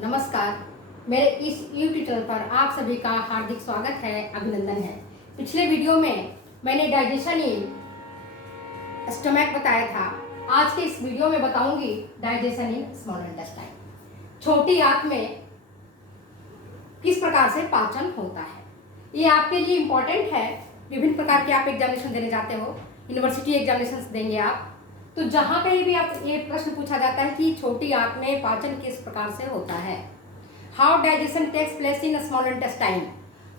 नमस्कार। मेरे इस YouTube चैनल पर आप सभी का हार्दिक स्वागत है, अभिनंदन है। पिछले वीडियो में मैंने डाइजेशन इन स्टमक बताया था। आज के इस वीडियो में बताऊंगी डाइजेशन इन स्मॉल इंटेस्टाइन। छोटी आंत में किस प्रकार से पाचन होता है, ये आपके लिए इम्पोर्टेंट है। विभिन्न प्रकार के आप एग्जामिनेशन देने जाते हो, यूनिवर्सिटी एग्जामिनेशन देंगे आप, तो जहाँ कहीं भी आप ये प्रश्न पूछा जाता है कि छोटी आंत में पाचन किस प्रकार से होता है, how digestion takes place in small intestine,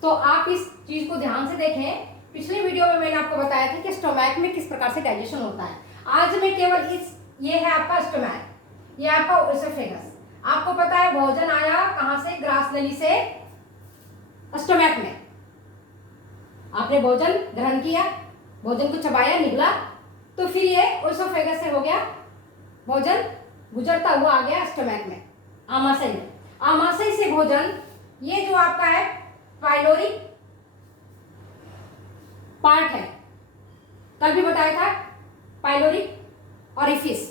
तो आप इस चीज को ध्यान से देखें। पिछले वीडियो में मैंने आपको बताया था कि स्टोमैक में किस प्रकार से डाइजेशन होता है। आज मैं केवल ये है आपका स्टोमैक, ये आपका ओएसोफेगस। आपको पता है भोजन आया कहाँ से, ग्रास नली से स्टोमैक में। आपने भोजन ग्रहण किया, भोजन को चबाया, निगला, तो फिर ये ओएसोफेगस से हो गया, भोजन गुजरता हुआ आ गया स्टोमैक में, आमाशय में। आमाशय से भोजन, ये जो आपका है पाइलोरिक पार्ट है, कल भी बताया था पाइलोरिक ऑरिफिस।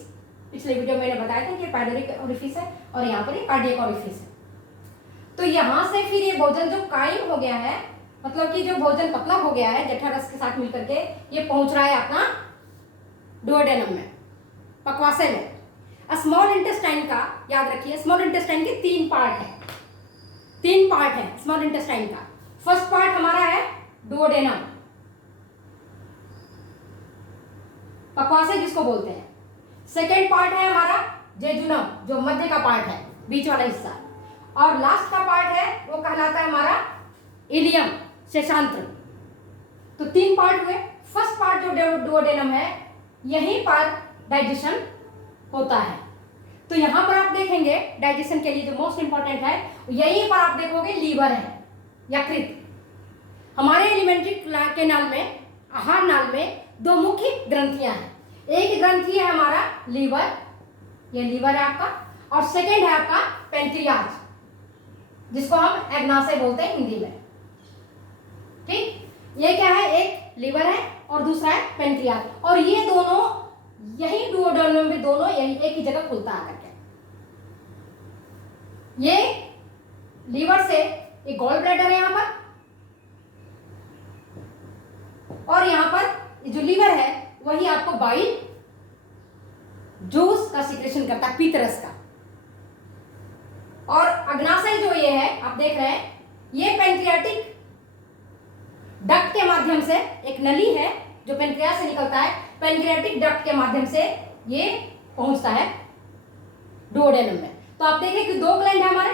पिछले वीडियो में मैंने बताया था कि पाइलोरिक ऑरिफिस है और यहाँ पर कार्डियक ऑरिफिस है। तो यहां से फिर ये भोजन जो कायम हो गया है, मतलब कि जो भोजन पतला हो गया है जठररस के साथ मिलकर के, ये पहुंच रहा है अपना डुओडेनम में, पक्वाशय में। स्मॉल इंटेस्टाइन का याद रखिए, स्मॉल इंटेस्टाइन के तीन पार्ट है स्मॉल इंटेस्टाइन का। फर्स्ट पार्ट हमारा है डुओडेनम, पक्वाशय जिसको बोलते हैं। सेकेंड पार्ट है हमारा जेजुनम, जो मध्य का पार्ट है, बीच वाला हिस्सा। और लास्ट का पार्ट है वो कहलाता है हमारा इलियम, शेषांत्र। तो तीन पार्ट हुए। फर्स्ट पार्ट जो डुओडेनम है, यहीं पर डाइजेशन होता है। तो यहां पर आप देखेंगे डाइजेशन के लिए जो मोस्ट इंपॉर्टेंट है, यहीं पर आप देखोगे लीवर है, यकृत। हमारे एलिमेंट्री कैनाल में, आहार नाल में दो मुख्य ग्रंथियां हैं। एक ग्रंथि है हमारा लीवर, ये लीवर है आपका, और सेकेंड है आपका पेंक्रियाज, जिसको हम अग्नाशय बोलते हैं हिंदी में। ठीक, ये क्या है, एक लीवर है और दूसरा है पेंक्रियाज, और ये दोनों यही डुओडेनम में दोनों यही एक ही जगह खुलता आकर के। ये लीवर से एक गॉल ब्लैडर है यहां पर, और यहां पर जो लीवर है वही आपको बाइल जूस का सिक्रेशन करता है, पीतरस का। और अग्नाशय जो ये है आप देख रहे हैं, ये पेंक्रियाटिक डक्ट के माध्यम से, एक नली है जो पेनक्रियास से निकलता है, पेनक्रियाटिक डक्ट के माध्यम से ये पहुंचता है डुओडेनम में। तो आप देखें कि दो ग्लैंड है हमारे।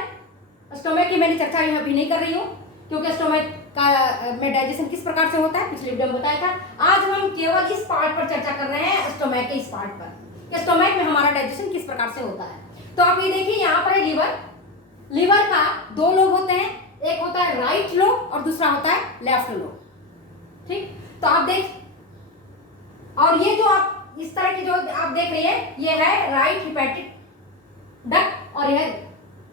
स्टोमक की मैंने चर्चा यहाँ भी नहीं कर रही हूँ, क्योंकि स्टोमक का में डाइजेशन किस प्रकार से होता है पिछले वीडियो में बताया था। आज हम केवल इस पार्ट पर चर्चा कर रहे हैं, स्टोमक के इस पार्ट पर, कि स्टोमक में हमारा डाइजेशन किस प्रकार से होता है। तो आप ये देखिए, यहाँ पर है लीवर। लीवर का दो लोब होते हैं, एक होता है राइट लोब और दूसरा होता है लेफ्ट लोब। ठीक, तो आप देख, और ये जो आप इस तरह की जो आप देख रही है, ये है राइट हिपैटिक डक्ट और यह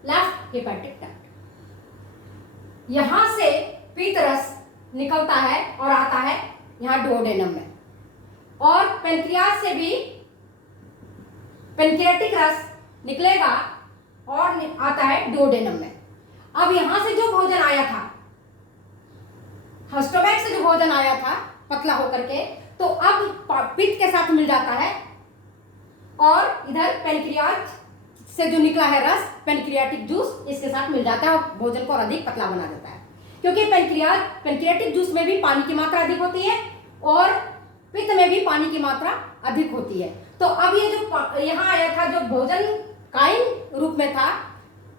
लेफ्ट हिपैटिक डक्ट। यहां से पीतरस निकलता है और आता है यहां डुओडेनम में, और पेनक्रियास से भी पेनक्रियाटिक रस निकलेगा और आता है डुओडेनम में। अब यहां से जो भोजन आया था, स्टोमक से जो भोजन आया था पतला होकर के, तो अब पित्त के साथ मिल जाता है, और इधर पेनक्रियाज से जो निकला है रस, पेनक्रियाटिक जूस, इसके साथ मिल जाता है और भोजन को और अधिक पतला बना देता है। क्योंकि पेनक्रियाटिक जूस में भी पानी की मात्रा अधिक होती है और पित्त में भी पानी की मात्रा अधिक होती है। तो अब ये जो यहाँ आया था, जो भोजन कायम रूप में था,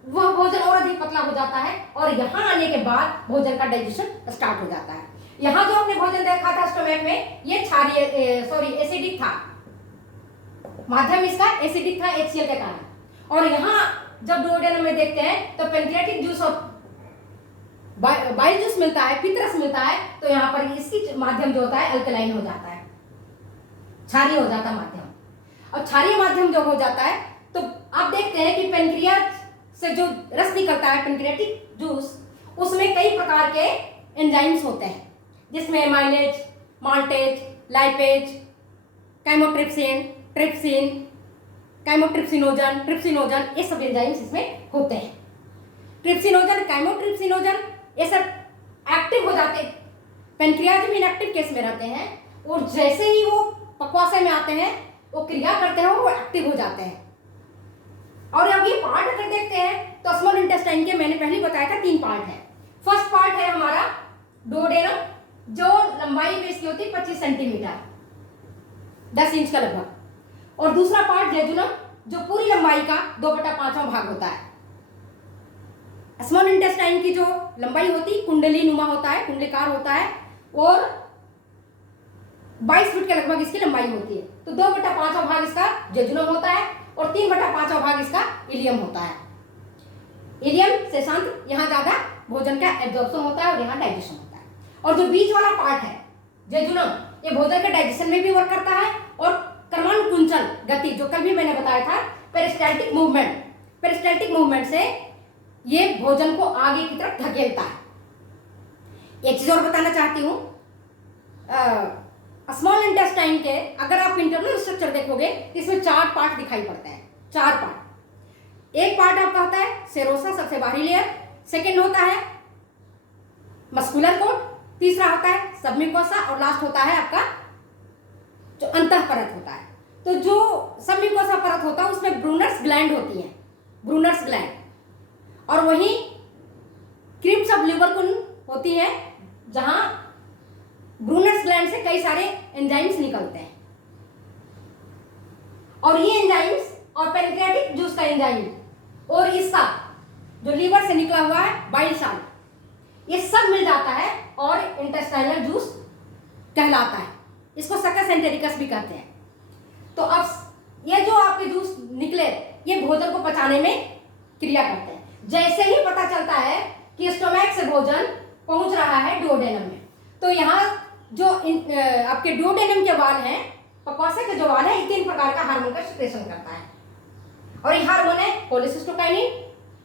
वह भोजन और अधिक पतला हो जाता है, और यहाँ आने के बाद भोजन का डाइजेशन स्टार्ट हो जाता है। यहाँ जो आपने भोजन देखा था स्टोमक में, ये एसिडिक था, माध्यम इसका एसिडिक था HCl के कारण। और यहाँ जब डुओडेनम में देखते हैं तो पेनक्रियाटिक जूस और बाइल जूस मिलता है, पितरस मिलता है, तो यहाँ पर इसकी माध्यम जो होता है अल्कलाइन हो जाता है, क्षारीय हो जाता है माध्यम। और क्षारीय माध्यम जो हो जाता है, तो आप देखते हैं कि पेनक्रियाज से जो रस निकलता है, पेनक्रियाटिक जूस, उसमें कई प्रकार के एंजाइम्स होते हैं, जिसमें amylase, maltase, lipase, chymotrypsin, trypsin, chymotrypsinogen, trypsinogen, ये सब एंजाइम्स इसमें होते हैं। ट्रिप्सिनोजन, काइमोट्रिप्सिनोजन, ये सब एक्टिव हो जाते हैं। पेनक्रियाज में इनएक्टिव केस में रहते हैं और जैसे ही वो पक्वाशय में आते हैं वो क्रिया करते हैं, वो एक्टिव हो जाते हैं। और अब ये पार्ट अगर देखते हैं तो स्मॉल इंटेस्टाइन के मैंने पहले बताया था 3 पार्ट है। फर्स्ट पार्ट है हमारा डुओडेनम, जो लंबाई में इसकी होती है 25 सेंटीमीटर, 10 इंच का लगभग। और दूसरा पार्ट जेजुनम, जो पूरी लंबाई का 2/5वां भाग होता है। स्मॉल इंटेस्टाइन की जो लंबाई होती है कुंडली नुमा होता है, कुंडलीकार होता है और 22 फीट के लगभग इसकी लंबाई होती है। तो 2/5वां भाग इसका जेजुनम होता है और 3/5वां भाग इसका इलियम होता है। इलियम से शांत, यहाँ ज्यादा भोजन का एब्जॉर्प्शन होता है और यहाँ डाइजेशन होता है। और जो बीच वाला पार्ट है जेजुनम, ये भोजन के डाइजेशन में भी वर्क करता है और कर्मानुकुंचन गति, जो कल भी मैंने बताया था, पेरिस्टाल्टिक मूवमेंट से ये भोजन को आगे की तरफ धकेलता है। एक चीज और बताना चाहती हूँ, स्मॉल इंटेस्टाइन के अगर आप इंटरनल स्ट्रक्चर देखोगे इसमें 4 पार्ट दिखाई पड़ते हैं। 4 पार्ट। एक पार्ट आपका होता है सेरोसा, सबसे बाहरी लेयर। सेकेंड होता है मस्कुलर कोट, तीसरा होता है सबम्यूकोसा और लास्ट होता है आपका जो अंतः परत होता है। तो जो सबम्यूकोसा परत होता है उसमें ब्रूनर्स ग्लैंड होती है, ब्रूनर्स ग्लैंड, और वहीं क्रिप्स ऑफ लिवरकुन होती है जहां ब्रूनर्स ग्लैंड से कई सारे एंजाइम्स निकलते हैं। और ये एंजाइम्स और पेनक्रियाटिक जूस का एंजाइम और इसका जो लीवर से निकला हुआ है बाइल साल्ट, ये सब मिल जाता है और इंटेस्टाइनल जूस कहलाता है। इसको सकस एंटेरिकस भी कहते हैं। तो अब ये जो आपके जूस निकले ये भोजन को पचाने में क्रिया करते हैं। जैसे ही पता चलता है कि स्टोमैक से भोजन पहुंच रहा है डुओडेनम में, तो यहाँ जो आपके डुओडेनम के वाल हैं, पक्वाशय के जो वाल है, 3 प्रकार का हार्मोन का सिक्रेशन करता है। और ये हार्मोन है कोलेसिस्टोकाइनिन,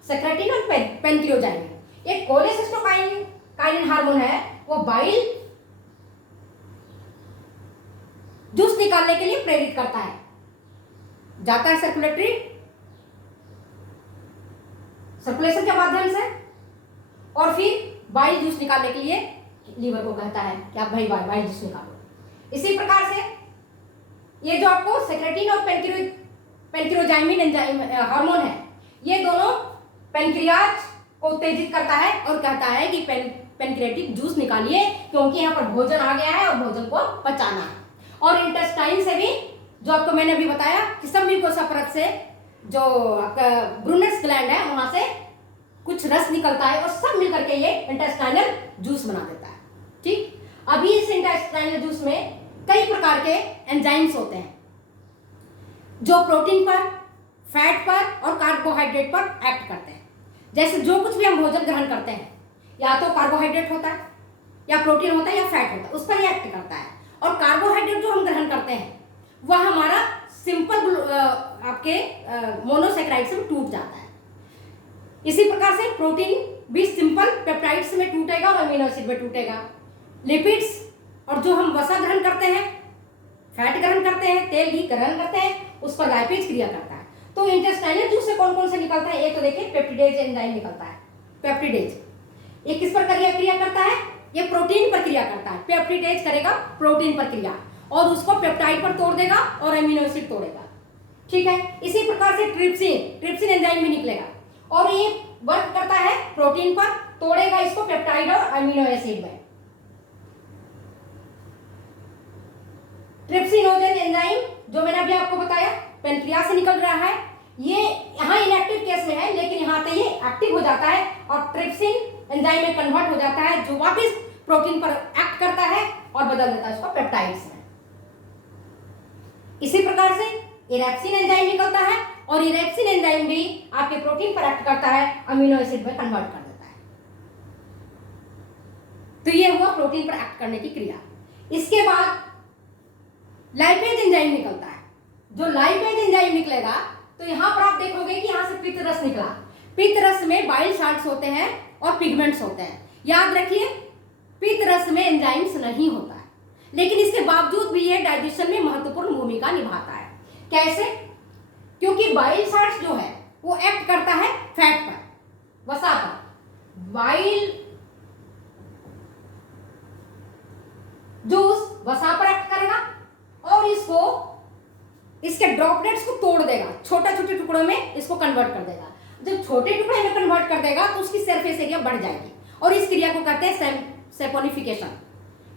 सेक्रेटिन और पेनक्रियोजाइनिन। एक कोलेसिस्टोकाइनिन हार्मोन है, वो बाइल जूस निकालने के लिए प्रेरित करता है, जाता है सर्कुलेशन के माध्यम से और फिर बाइल जूस निकालने के लिए लीवर को कहता है कि आप भाई बाइल जूस निकालो। इसी प्रकार से ये जो आपको सेक्रेटिन और पेनक्रियोजाइनिन एंजाइम हार्मोन है, ये दोनों पेनक्रियाज को उत्तेजित करता है और कहता है कि पेनक्रियाटिक जूस निकालिए, क्योंकि यहाँ पर भोजन आ गया है और भोजन को पचाना है। और इंटेस्टाइन से भी, जो आपको मैंने अभी बताया कि सबम्यूकोसा परत से जो आपका ब्रूनर्स ग्लैंड है वहां से कुछ रस निकलता है और सब मिलकर के ये इंटेस्टाइनल जूस बना देता है। ठीक, अभी इस इंटेस्टाइनल जूस में कई प्रकार के एंजाइम्स होते हैं जो प्रोटीन पर, फैट पर और कार्बोहाइड्रेट पर एक्ट करते हैं। जैसे जो कुछ भी हम भोजन ग्रहण करते हैं, या तो कार्बोहाइड्रेट होता है या प्रोटीन होता है या फैट होता है, उस पर ये एक्ट करता है। और कार्बोहाइड्रेट जो हम ग्रहण करते हैं वह हमारा सिंपल आपके मोनोसेक्राइड्स में टूट जाता है। इसी प्रकार से प्रोटीन भी सिंपल पेप्टाइड्स में टूटेगा और अमीनो एसिड में टूटेगा। लिपिड्स और जो हम वसा ग्रहण करते हैं, फैट ग्रहण करते हैं, तेल घी ग्रहण करते हैं, उस पर लाइपेज क्रिया करता है। तो इंटेस्टाइनल जूस से कौन कौन से निकलता है? एक तो देखिए पेप्टिडेज एंजाइम निकलता है। पेप्टिडेज ये किस पर क्रिया करता है? ये प्रोटीन पर क्रिया करता है। पेप्टिडेज करेगा प्रोटीन पर क्रिया और उसको पेप्टाइड पर तोड़ देगा और अमीनो एसिड तोड़ेगा। ठीक है, इसी प्रकार से ट्रिप्सिन एंजाइम भी निकलेगा और ये वर्क करता है प्रोटीन पर, तोड़ेगा इसको पेप्टाइड और अमीनो एसिड में। ट्रिप्सिनोजन एंजाइम जो मैंने अभी आपको बताया पेनक्रियाज से निकल रहा है, ये यहाँ इनएक्टिव केस में है, लेकिन यहाँ पे ये एक्टिव हो जाता है और ट्रिप्सिन एंजाइम में कन्वर्ट हो जाता है, जो वापस प्रोटीन पर एक्ट करता है और बदल देता है उसको पेप्टाइड्स में। इसी प्रकार से इरेप्सिन एंजाइम निकलता है और इरेप्सिन एंजाइम भी आपके प्रोटीन पर एक्ट करता है, अमीनो एसिड में कन्वर्ट कर देता है। तो ये हुआ प्रोटीन पर एक्ट करने की क्रिया। इसके बाद लाइपेज एंजाइम निकलता है। जो लाइपेज एंजाइम निकलेगा तो यहां पर आप देखोगे कि यहां से पित्त रस निकला। पित्त रस में बाइल साल्ट्स होते हैं और पिगमेंट्स होते हैं। याद रखिए पित्त रस में एंजाइम्स नहीं होता है, लेकिन इसके बावजूद भी यह डाइजेशन में महत्वपूर्ण भूमिका निभाता है। कैसे? क्योंकि बाइल साल्ट्स जो है वो एक्ट करता है फैट पर, वसा पर, वाइल जूस वसा पर एक्ट करेगा और इसको इसके ड्रॉपलेट्स को तोड़ देगा, छोटे छोटे टुकड़ों में इसको कन्वर्ट कर देगा। जब छोटे टुकड़े में कन्वर्ट कर देगा तो उसकी सरफेस एरिया बढ़ जाएगी और इस क्रिया को कहते हैं सेपोनिफिकेशन।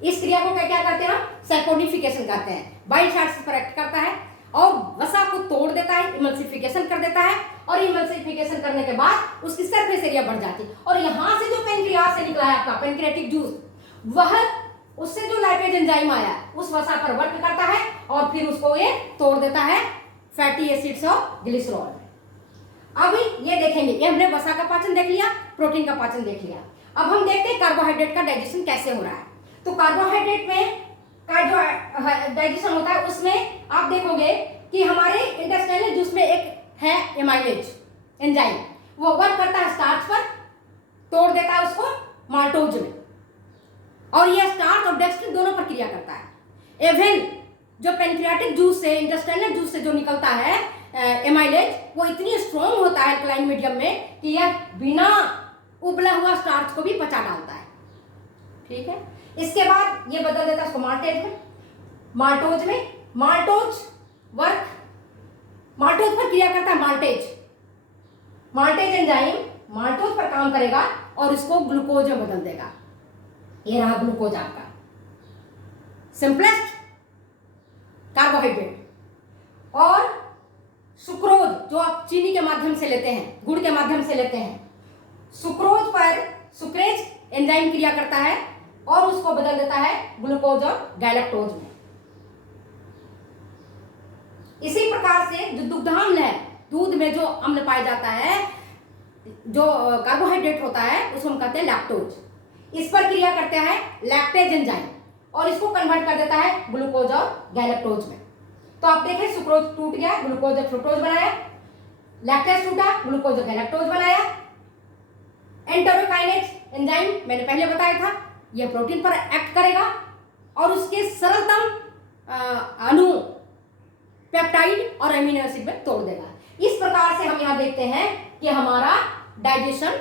इस क्रिया को क्या कहते हैं? सेपोनिफिकेशन कहते हैं। बाइल चार्ज पर एक्ट करता है और वसा को तोड़ देता है, इमल्सिफिकेशन कर देता है और इमल्सिफिकेशन करने के बाद उसकी सरफेस एरिया बढ़ जाती है और यहां से जो पेनक्रियाज से निकला है आपका पेनक्रियाटिक जूस, वह उससे जो लाइपेज एंजाइम आया उस वसा पर वर्क करता है और फिर उसको ये तोड़ देता है फैटी एसिड्स और ग्लिसरॉल में। अब ये देखेंगे, ये हमने वसा का पाचन देख लिया, प्रोटीन का पाचन देख लिया। अब हम देखते हैं कार्बोहाइड्रेट का डाइजेशन कैसे हो रहा है। तो कार्बोहाइड्रेट में का जो डाइजेशन होता है उसमें आप देखोगे कि हमारे इंटेस्टाइनल जूस में एक है एमाइलेज एंजाइम, वो वर्क करता है स्टार्च पर, तोड़ देता है उसको माल्टोज में और यह स्टार्च और डेक्स्ट्रिन दोनों पर क्रिया करता है। इवन जो पेनक्रियाटिक जूस से, इंटेस्टाइनल जूस से जो निकलता है एमाइलेज, वो इतनी स्ट्रॉन्ग होता है अल्कलाइन मीडियम में कि यह बिना उबला हुआ स्टार्च को भी पचा डालता है। ठीक है, इसके बाद ये बदल देता है उसको माल्टेज में, माल्टोज में। माल्टोज पर क्रिया करता है माल्टेज एंजाइम माल्टोज पर काम करेगा और इसको ग्लूकोज में बदल देगा। ये रहा ग्लूकोज आपका सिंपलेस्ट कार्बोहाइड्रेट। और सुक्रोज जो आप चीनी के माध्यम से लेते हैं, गुड़ के माध्यम से लेते हैं, सुक्रोज पर सुक्रेज एंजाइम क्रिया करता है और उसको बदल देता है ग्लूकोज और गैलेक्टोज में। इसी प्रकार से जो दुग्धाम्ल है, दूध में जो अम्ल पाया जाता है, जो कार्बोहाइड्रेट होता है, उसको हम कहते हैं लैक्टोज। इस पर क्रिया करते हैं लैक्टेज एंजाइम और इसको कन्वर्ट कर देता है ग्लूकोज और गैलेक्टोज में। तो आप देखें, सुक्रोज टूट गया, ग्लूकोज और फ्रुक्टोज बनाया, लैक्टेज टूटा, ग्लूकोज और गैलेक्टोज बनाया। एंटेरोकाइनेज एंजाइम मैंने पहले बताया था, यह प्रोटीन पर एक्ट करेगा और उसके सरलतम अणु पेप्टाइड और अमीनो एसिड में तोड़ देगा। इस प्रकार से हम यहाँ देखते हैं कि हमारा डाइजेशन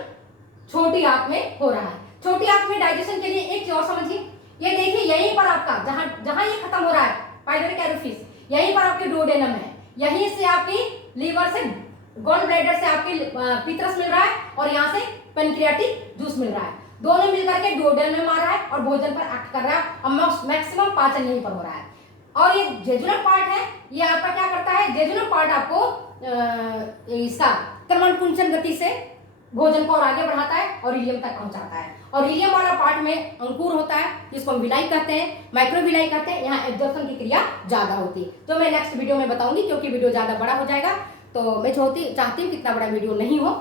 छोटी आंत में हो रहा है। छोटी आंत में डाइजेशन के लिए एक चीज और समझिए, ये देखिए यहीं पर आपका जहां जहां ये खत्म हो रहा है पाइलोरिक एरोफिस, यहीं पर आपके डुओडेनम है, यहीं से आपकी लीवर से, गॉल ब्लैडर से आपकी पीत्रस मिल रहा है और यहाँ से पेनक्रियाटिक जूस मिल रहा है। दोनों मिलकर के डुओडेनम में मार रहा है और भोजन पर एक्ट कर रहा है और मैक्सिमम पाचन यहीं पर हो रहा है। और ये जेजुनल पार्ट है, ये आपका क्या करता है, जेजुनल पार्ट आपको इसका क्रमण कुंचन गति से भोजन को और आगे बढ़ाता है और इलियम तक पहुंचाता है। और इलियम वाला पार्ट में अंकुर होता है जिसको हम विलाई कहते हैं, माइक्रोविलाई कहते हैं। यहाँ एब्जॉर्प्शन की क्रिया ज्यादा होती है, तो मैं नेक्स्ट वीडियो में बताऊंगी क्योंकि वीडियो ज्यादा बड़ा हो जाएगा। तो मैं चाहती हूँ कि इतना बड़ा वीडियो नहीं हो।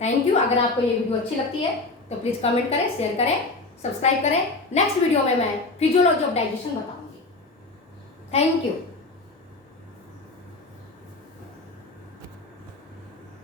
Thank you. अगर आपको ये वीडियो अच्छी लगती है तो प्लीज कमेंट करें, शेयर करें, सब्सक्राइब करें। नेक्स्ट वीडियो में मैं फिजियोलॉजी ऑफ डाइजेशन बताऊंगी। Thank you.